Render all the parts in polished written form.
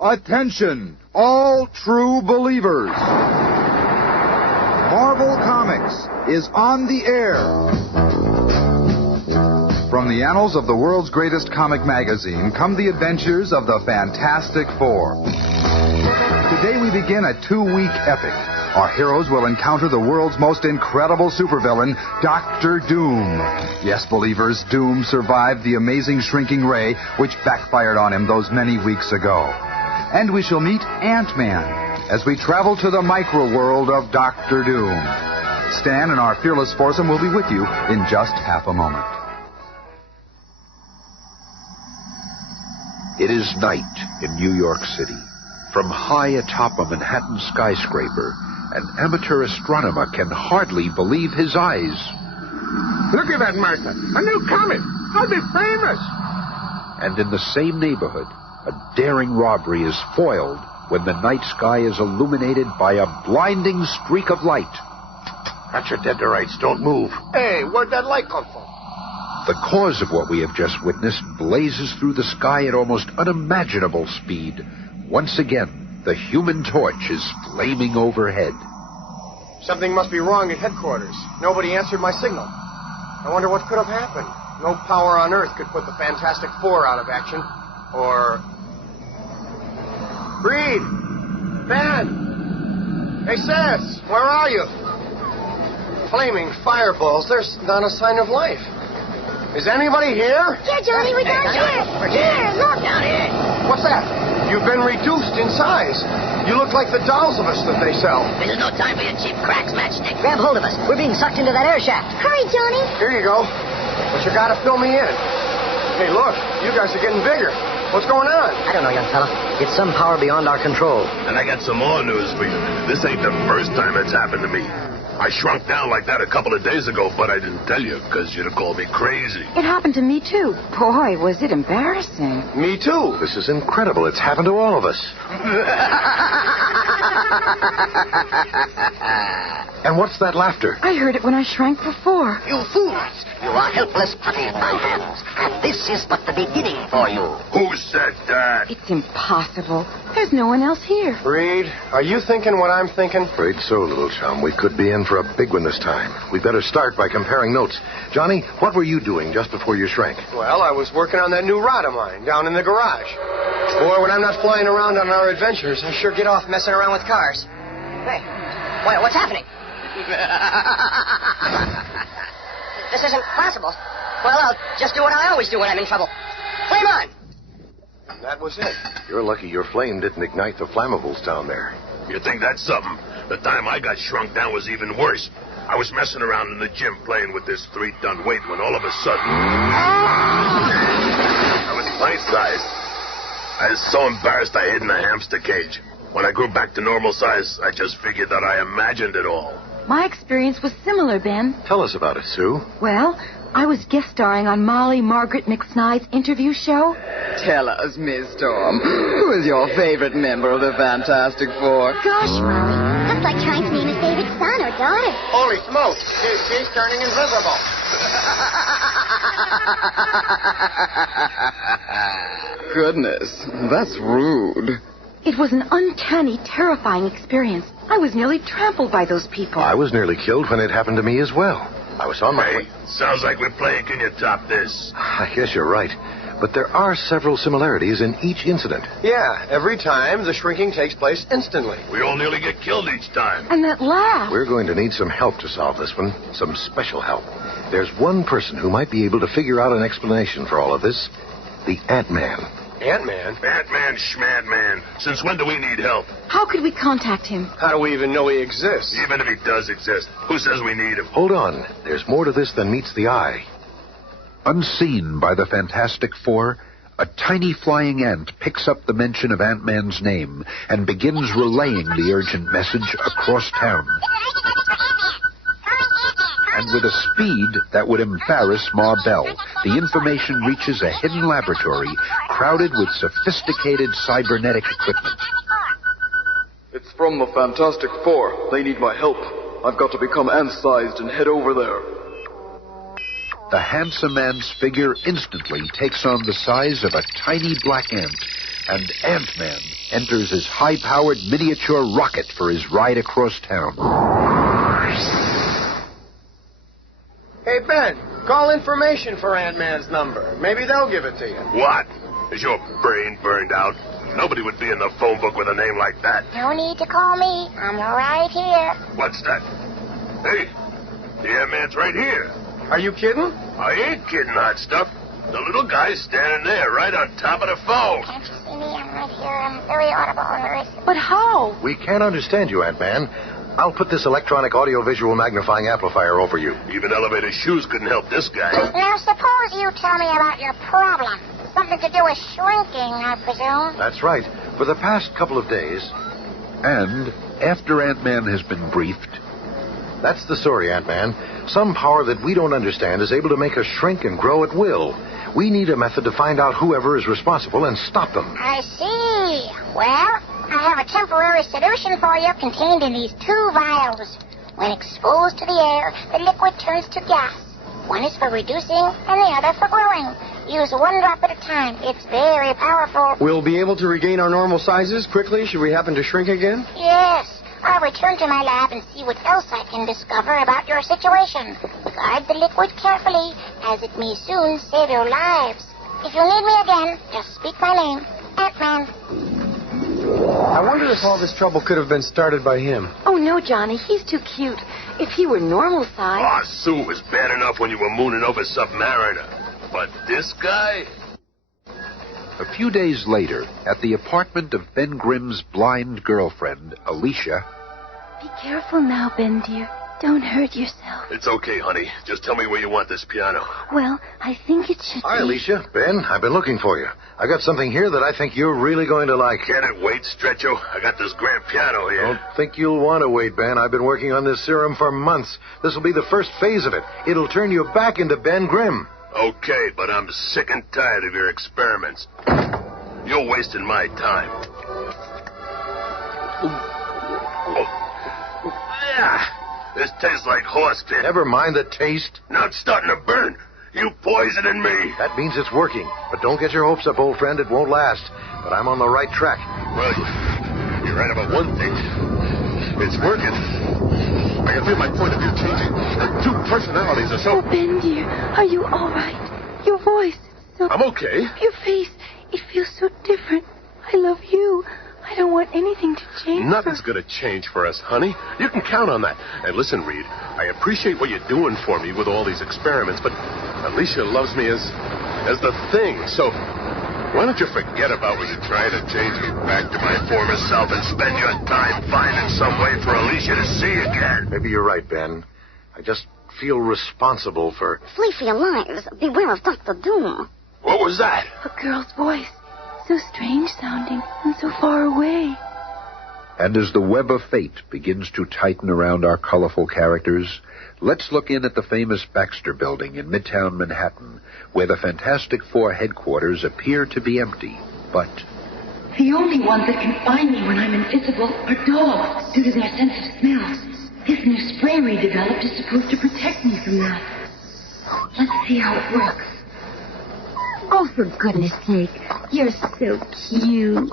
Attention, all true believers. Marvel Comics is on the air. From the annals of the world's greatest comic magazine come the adventures of the Fantastic Four. Today we begin a 2-week epic. Our heroes will encounter the world's most incredible supervillain, Dr. Doom. Yes, believers, Doom survived the amazing shrinking ray which backfired on him those many weeks ago. And we shall meet Ant-Man as we travel to the micro-world of Dr. Doom. Stan and our fearless foursome will be with you in just half a moment. It is night in New York City. From high atop a Manhattan skyscraper, an amateur astronomer can hardly believe his eyes. Look at that, Martha. A new comet. I'll be famous. And in the same neighborhood, a daring robbery is foiled when the night sky is illuminated by a blinding streak of light. Got your dead to rights. Don't move. Hey, where'd that light come from? The cause of what we have just witnessed blazes through the sky at almost unimaginable speed. Once again, the Human Torch is flaming overhead. Something must be wrong at headquarters. Nobody answered my signal. I wonder what could have happened. No power on Earth could put the Fantastic Four out of action. Or... Breed! Ben! Hey, Sis! Where are you? Flaming fireballs. There's not a sign of life. Is anybody here? Here, Johnny, we're down here. Here, look. Down here. What's that? You've been reduced in size. You look like the dolls of us that they sell. There's no time for your cheap cracks, Matchstick. Grab hold of us. We're being sucked into that air shaft. Hurry, Johnny. Here you go. But you gotta fill me in. Hey, look. You guys are getting bigger. What's going on? I don't know, young fella. It's some power beyond our control. And I got some more news for you. This ain't the first time it's happened to me. I shrunk down like that a couple of days ago, but I didn't tell you because you'd have called me crazy. It happened to me, too. Boy, was it embarrassing. Me, too. This is incredible. It's happened to all of us. And what's that laughter? I heard it when I shrank before. You fools. You are helpless putty in my hands. And this is but the beginning for you. Who said that? It's impossible. There's no one else here. Reed, are you thinking what I'm thinking? Afraid so, little chum. We could be in for a big one this time. We better start by comparing notes. Johnny, what were you doing just before you shrank? Well, I was working on that new rod of mine down in the garage. Boy, when I'm not flying around on our adventures, I sure get off messing around with cars. Hey, what's happening? This isn't possible. Well, I'll just do what I always do when I'm in trouble. Flame on! That was it. You're lucky your flame didn't ignite the flammables down there. You think that's something? The time I got shrunk down was even worse. I was messing around in the gym playing with this 3-ton weight when all of a sudden... I was pint-sized. I was so embarrassed I hid in a hamster cage. When I grew back to normal size, I just figured that I imagined it all. My experience was similar, Ben. Tell us about it, Sue. Well, I was guest starring on Molly Margaret McSnide's interview show. Tell us, Miss Storm, who is your favorite member of the Fantastic Four? Gosh, Molly. That's like trying to name his favorite son or daughter. Holy smokes. She's turning invisible. Goodness, that's rude. It was an uncanny, terrifying experience. I was nearly trampled by those people. I was nearly killed when it happened to me as well. I was on my way. Hey, sounds like we're playing Can You Top This? I guess you're right. But there are several similarities in each incident. Yeah, every time the shrinking takes place instantly. We all nearly get killed each time. And that laugh. We're going to need some help to solve this one. Some special help. There's one person who might be able to figure out an explanation for all of this. The Ant-Man. Ant-Man? Ant-Man, Schmad-Man. Since when do we need help? How could we contact him? How do we even know he exists? Even if he does exist, who says we need him? Hold on. There's more to this than meets the eye. Unseen by the Fantastic Four, a tiny flying ant picks up the mention of Ant-Man's name and begins relaying the urgent message across town. And with a speed that would embarrass Ma Bell, the information reaches a hidden laboratory crowded with sophisticated cybernetic equipment. It's from the Fantastic Four. They need my help. I've got to become ant-sized and head over there. The handsome man's figure instantly takes on the size of a tiny black ant and Ant-Man enters his high-powered miniature rocket for his ride across town. Hey, Ben, call information for Ant-Man's number. Maybe they'll give it to you. What? Is your brain burned out? Nobody would be in the phone book with a name like that. No need to call me. I'm right here. What's that? Hey, the Ant-Man's right here. Are you kidding? I ain't kidding, hot stuff. The little guy's standing there, right on top of the phone. Can't you see me? I'm right here. I'm very audible and very... But how? We can't understand you, Ant-Man. I'll put this electronic audio-visual magnifying amplifier over you. Even elevator shoes couldn't help this guy. Now, suppose you tell me about your problem. Something to do with shrinking, I presume. That's right. For the past couple of days... And after Ant-Man has been briefed, That's the story, Ant-Man. Some power that we don't understand is able to make us shrink and grow at will. We need a method to find out whoever is responsible and stop them. I see. Well, I have a temporary solution for you contained in these 2 vials. When exposed to the air, the liquid turns to gas. One is for reducing and the other for growing. Use 1 drop at a time. It's very powerful. We'll be able to regain our normal sizes quickly should we happen to shrink again? Yes. I'll return to my lab and see what else I can discover about your situation. Guard the liquid carefully, as it may soon save your lives. If you need me again, just speak my name. Ant-Man. I wonder if all this trouble could have been started by him. Oh, no, Johnny. He's too cute. If he were normal size... Aw, Sue, was bad enough when you were mooning over Submariner. But this guy? a few days later, at the apartment of Ben Grimm's blind girlfriend, Alicia... Be careful now, Ben, dear. Don't hurt yourself. It's okay, honey. Just tell me where you want this piano. Well, I think it should Hi, be... Alicia. Ben, I've been looking for you. I got something here that I think you're really going to like. Can it wait, Stretcho? I got this grand piano here. Don't think you'll want to wait, Ben. I've been working on this serum for months. This will be the first phase of it. It'll turn you back into Ben Grimm. Okay, but I'm sick and tired of your experiments. You're wasting my time. This tastes like horse pit. Never mind the taste. Now it's starting to burn. You poisoning me. That means it's working. But don't get your hopes up, old friend. It won't last. But I'm on the right track. Well, you're right about one thing. It's working. I can feel my point of view changing. The 2 personalities are so... Oh, Ben, dear, are you all right? Your voice, so... I'm okay. Your face, it feels so different. I love you. I don't want anything to change. Nothing's going to change for us, honey. You can count on that. And listen, Reed, I appreciate what you're doing for me with all these experiments, but Alicia loves me as the thing. So why don't you forget about what you're trying to change me back to my former self and spend your time finding some way for Alicia to see again? Maybe you're right, Ben. I just feel responsible for... Flee for your lives. Beware of Dr. Doom. What was that? A girl's voice. So strange sounding and so far away. And as the web of fate begins to tighten around our colorful characters, let's look in at the famous Baxter Building in Midtown Manhattan, where the Fantastic Four headquarters appear to be empty. But the only ones that can find me when I'm invisible are dogs, due to their sense of smells. This new spray we developed is supposed to protect me from that. Let's see how it works. Oh, for goodness sake. You're so cute.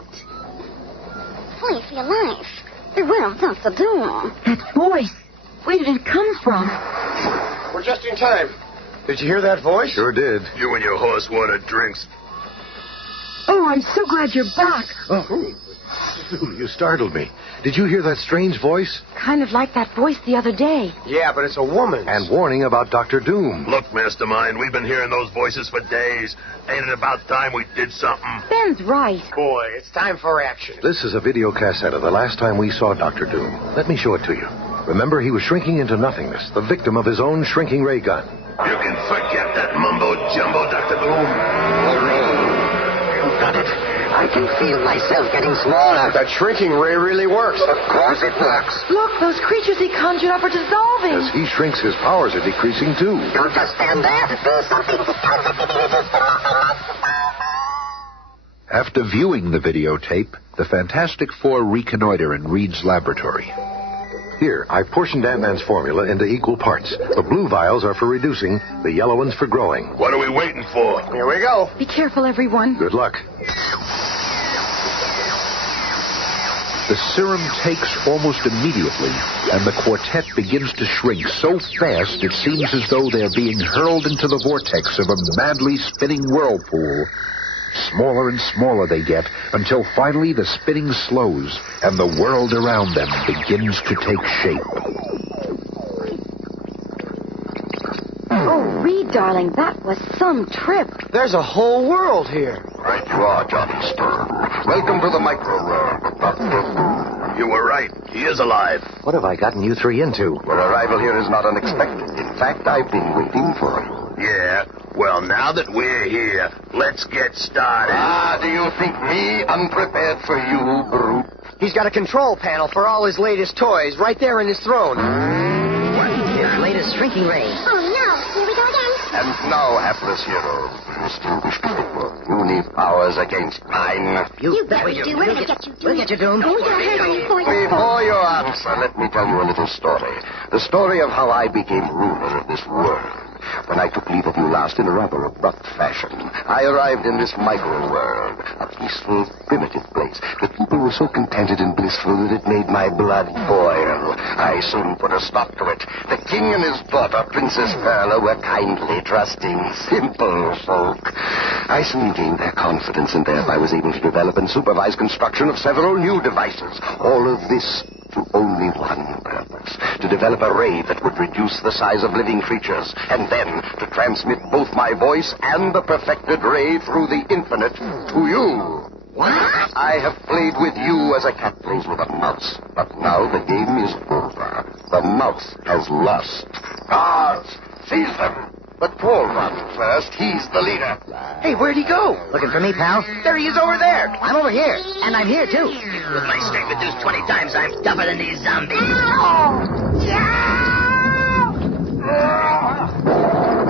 Flee for your life. Beware of Dr. Doom. That voice. Where did it come from? We're just in time. Did you hear that voice? Sure did. You and your horse water drinks. Oh, I'm so glad you're back. Oh, you startled me. Did you hear that strange voice? Kind of like that voice the other day. Yeah, but it's a woman. And warning about Dr. Doom. Look, Mastermind, we've been hearing those voices for days. Ain't it about time we did something? Ben's right. Boy, it's time for action. This is a video cassette of the last time we saw Dr. Doom. Let me show it to you. Remember, he was shrinking into nothingness, the victim of his own shrinking ray gun. You can forget that mumbo-jumbo, Dr. Doom. You got it. I can feel myself getting smaller. That shrinking ray really works. Of course it works. Look, those creatures he conjured up are dissolving. As he shrinks, his powers are decreasing, too. Don't just stand there. Do something. after viewing the videotape, the Fantastic Four reconnoiter in Reed's laboratory. Here, I portioned Ant-Man's formula into equal parts. The blue vials are for reducing, the yellow ones for growing. What are we waiting for? Here we go. Be careful, everyone. Good luck. The serum takes almost immediately, and the quartet begins to shrink so fast it seems as though they're being hurled into the vortex of a madly spinning whirlpool. Smaller and smaller they get, until finally the spinning slows, and the world around them begins to take shape. Oh, Reed, darling, that was some trip. There's a whole world here. Right you are, Johnny Stern. Welcome to the micro world, Dr. You were right. He is alive. What have I gotten you three into? Your arrival here is not unexpected. In fact, I've been waiting for you. Yeah? Well, now that we're here, let's get started. Do you think me unprepared for you, brute? He's got a control panel for all his latest toys right there in his throne. His latest shrinking ray. Oh, no. Here we go again. And now, hapless hero, distinguished people, you need powers against mine. You bet we do. We're gonna get you, Doom. We'll get you, Doom. Oh, you're hurting for you. Before you answer, let me tell you a little story. The story of how I became ruler of this world. When I took leave of you last in a rather abrupt fashion, I arrived in this micro-world, a peaceful, primitive place. The people were so contented and blissful that it made my blood boil. I soon put a stop to it. The king and his daughter, Princess Perla, were kindly, trusting, simple folk. I soon gained their confidence, and thereby was able to develop and supervise construction of several new devices. All of this to only one purpose: to develop a ray that would reduce the size of living creatures, and then to transmit both my voice and the perfected ray through the infinite to you. What? I have played with you as a cat plays with a mouse, but now the game is over. The mouse has lost. Guards, seize them. But Paul runs first. He's the leader. Hey, where'd he go? Looking for me, pal? There he is over there. I'm over here, and I'm here, too. With my strength reduced 20 times, I'm tougher than these zombies.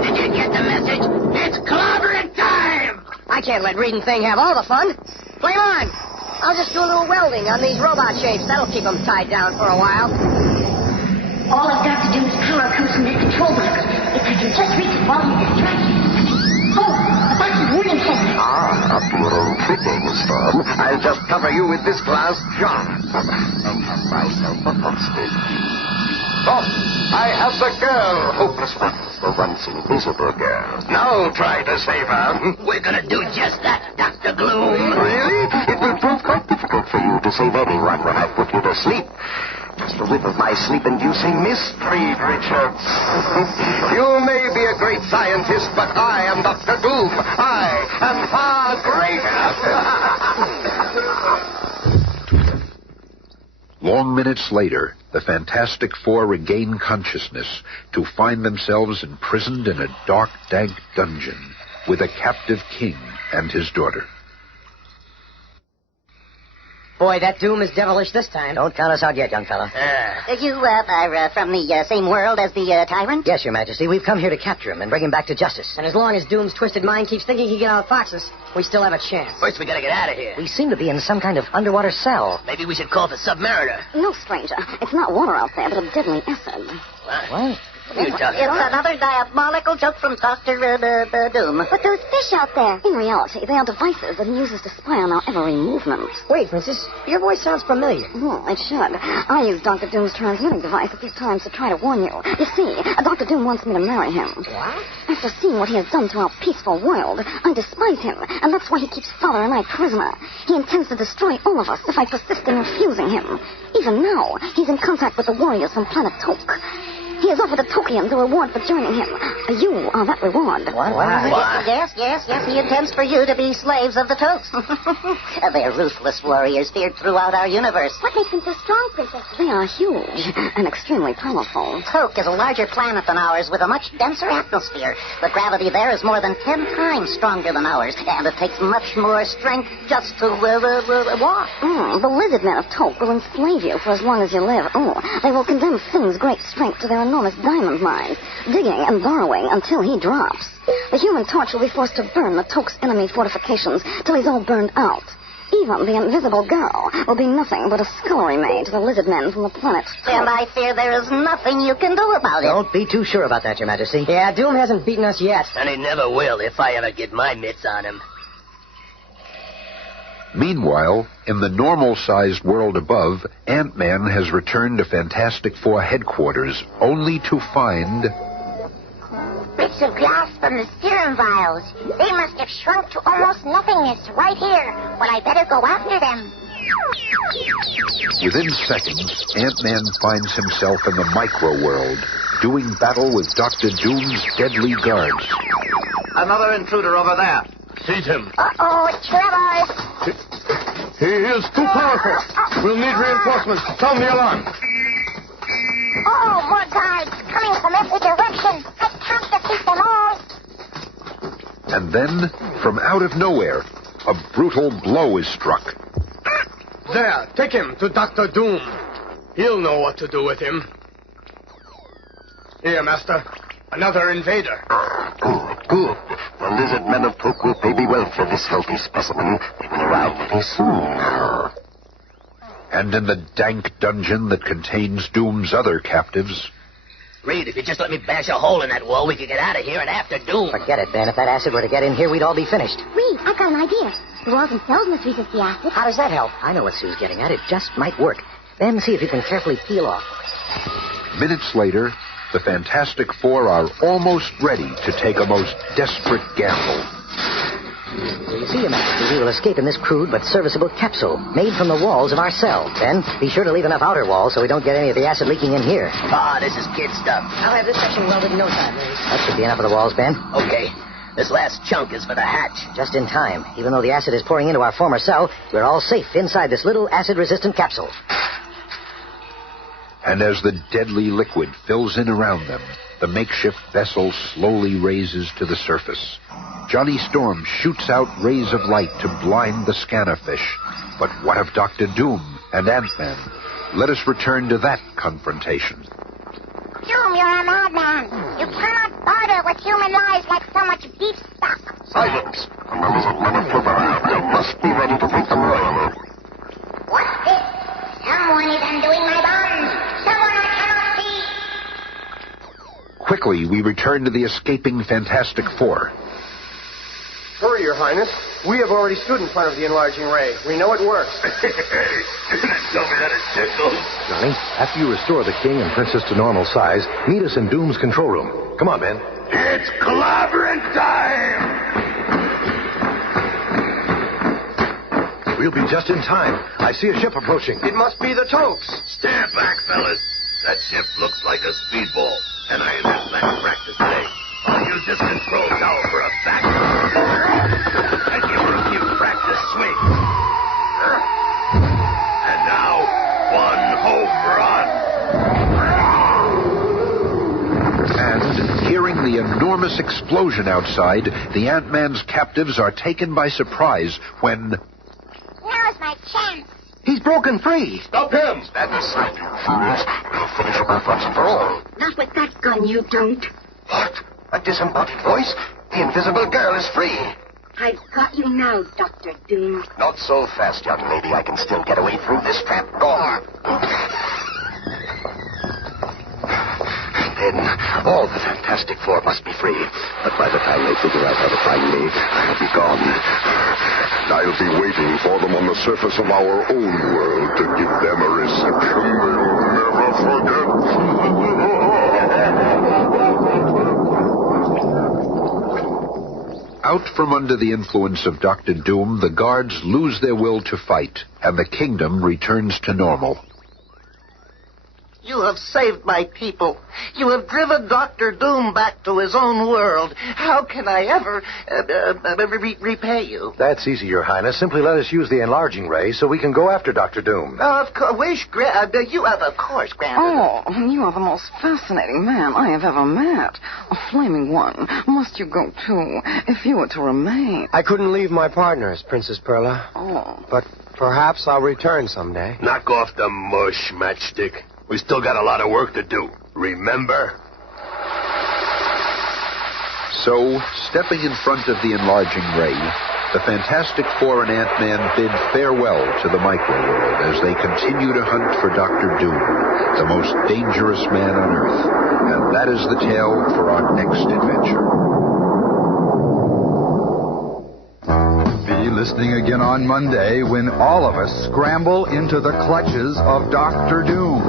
Did you get the message? It's clobbering time! I can't let Reed and Thing have all the fun. Flame on! I'll just do a little welding on these robot shapes. That'll keep them tied down for a while. All I've got to do is power comes from that control box. If I can just reach it while he's distracted. Oh, the box is warning something. Up to your own tricking, Storm. I'll just cover you with this glass jar. Oh, I have the girl, hopeless one. The once invisible girl. Now try to save her. We're gonna do just that, Dr. Gloom. Really? It will prove quite difficult for you to save anyone when I put you to sleep. Just a whiff of my sleep-inducing mist, Reed Richards. You may be a great scientist, but I am Dr. Doom. I am far greater. Long minutes later, the Fantastic Four regain consciousness to find themselves imprisoned in a dark, dank dungeon with a captive king and his daughter. Boy, that Doom is devilish this time. Don't count us out yet, young fella. You are from the same world as the tyrant? Yes, Your Majesty. We've come here to capture him and bring him back to justice. And as long as Doom's twisted mind keeps thinking he can outfox us, we still have a chance. First, we gotta get out of here. We seem to be in some kind of underwater cell. Maybe we should call the Submariner. No, stranger. It's not water out there, but a deadly acid. What? It's another diabolical joke from Dr. Doom. But those fish out there, in reality, they are devices that he uses to spy on our every movement. Wait, Princess, your voice sounds familiar. It should. I used Dr. Doom's transmitting device a few times to try to warn you. You see, Dr. Doom wants me to marry him. What? After seeing what he has done to our peaceful world, I despise him, and that's why he keeps Father and I prisoner. He intends to destroy all of us if I persist in refusing him. Even now, he's in contact with the warriors from planet Toke. He has offered a Tokian the reward for joining him. You are that reward. What? Yes. He intends for you to be slaves of the Tokes. They're ruthless warriors feared throughout our universe. What makes them so strong, Princess? They are huge and extremely powerful. Toke is a larger planet than ours with a much denser atmosphere. The gravity there is more than 10 times stronger than ours, and it takes much more strength just to walk. The lizard men of Toke will enslave you for as long as you live. They will condemn Thing's great strength to their enormous diamond mines, digging and burrowing until he drops. The Human Torch will be forced to burn the Toke's enemy fortifications till he's all burned out. Even the invisible girl will be nothing but a scullery maid to the lizard men from the planet. And I fear there is nothing you can do about it. Don't be too sure about that, Your Majesty. Yeah, Doom hasn't beaten us yet. And he never will if I ever get my mitts on him. Meanwhile, in the normal-sized world above, Ant-Man has returned to Fantastic Four headquarters, only to find... bits of glass from the serum vials. They must have shrunk to almost nothingness right here. Well, I better go after them. Within seconds, Ant-Man finds himself in the micro-world, doing battle with Dr. Doom's deadly guards. Another intruder over there. Seize him. Uh-oh, trouble. He is too powerful. We'll need reinforcements. Sound the alarm. Oh, more guards coming from every direction. I can't defeat them all. And then, from out of nowhere, a brutal blow is struck. There, take him to Dr. Doom. He'll know what to do with him. Here, Master. Another invader. Good. The lizard men of Took will pay me well for this healthy specimen. They will arrive very soon. And in the dank dungeon that contains Doom's other captives... Reed, if you just let me bash a hole in that wall, we could get out of here and after Doom. Forget it, Ben. If that acid were to get in here, we'd all be finished. Reed, I've got an idea. The walls themselves must resist the acid. How does that help? I know what Sue's getting at. It just might work. Then see if you can carefully peel off. Minutes later, the Fantastic Four are almost ready to take a most desperate gamble. Well, you see, Master, we will escape in this crude but serviceable capsule made from the walls of our cell. Ben, be sure to leave enough outer walls so we don't get any of the acid leaking in here. Ah, this is kid stuff. I'll have this section welded in no time. That should be enough of the walls, Ben. Okay. This last chunk is for the hatch. Just in time. Even though the acid is pouring into our former cell, we're all safe inside this little acid-resistant capsule. And as the deadly liquid fills in around them, the makeshift vessel slowly raises to the surface. Johnny Storm shoots out rays of light to blind the scanner fish. But what of Dr. Doom and Ant-Man? Let us return to that confrontation. Doom, you're a madman. You cannot barter with human lives like so much beef stock. Silence! The lizard men of Took I must be ready to take them royal. What's this? Someone is undoing my bonds. Someone I cannot see. Quickly, we return to the escaping Fantastic Four. Hurry, Your Highness. We have already stood in front of the enlarging ray. We know it works. Tell me that it tickles. Johnny, after you restore the king and princess to normal size, meet us in Doom's control room. Come on, Ben. It's clobbering time! We'll be just in time. I see a ship approaching. It must be the Tokes. Stand back, fellas. That ship looks like a speedball, and I haven't had practice today. I'll use this control tower for a back. And give her a few practice swings. And now, one home run. And, hearing the enormous explosion outside, the Ant-Man's captives are taken by surprise when... Now's my chance. He's broken free. Stop him! Stand aside, you fools. We'll finish him off once and for all. Not with that gun, you don't. What? A disembodied voice? The invisible girl is free. I've got you now, Dr. Doom. Not so fast, young lady. I can still get away through this trap door. Then all the Fantastic Four must be free. But by the time they figure out how to find me, I'll be gone. I'll be waiting for them on the surface of our own world to give them a reception they'll never forget. Out from under the influence of Dr. Doom, the guards lose their will to fight, and the kingdom returns to normal. You have saved my people. You have driven Dr. Doom back to his own world. How can I ever repay you? That's easy, Your Highness. Simply let us use the enlarging ray so we can go after Dr. Doom. Of course, you have, of course, granted. Oh, you are the most fascinating man I have ever met. A flaming one. Must you go too, if you were to remain? I couldn't leave my partners, Princess Perla. Oh. But perhaps I'll return someday. Knock off the mush, Matchstick. We still got a lot of work to do. Remember? So, stepping in front of the enlarging ray, the Fantastic Four and Ant-Man bid farewell to the micro-world as they continue to hunt for Dr. Doom, the most dangerous man on Earth. And that is the tale for our next adventure. Be listening. listening again on Monday when all of us scramble into the clutches of Dr. Doom.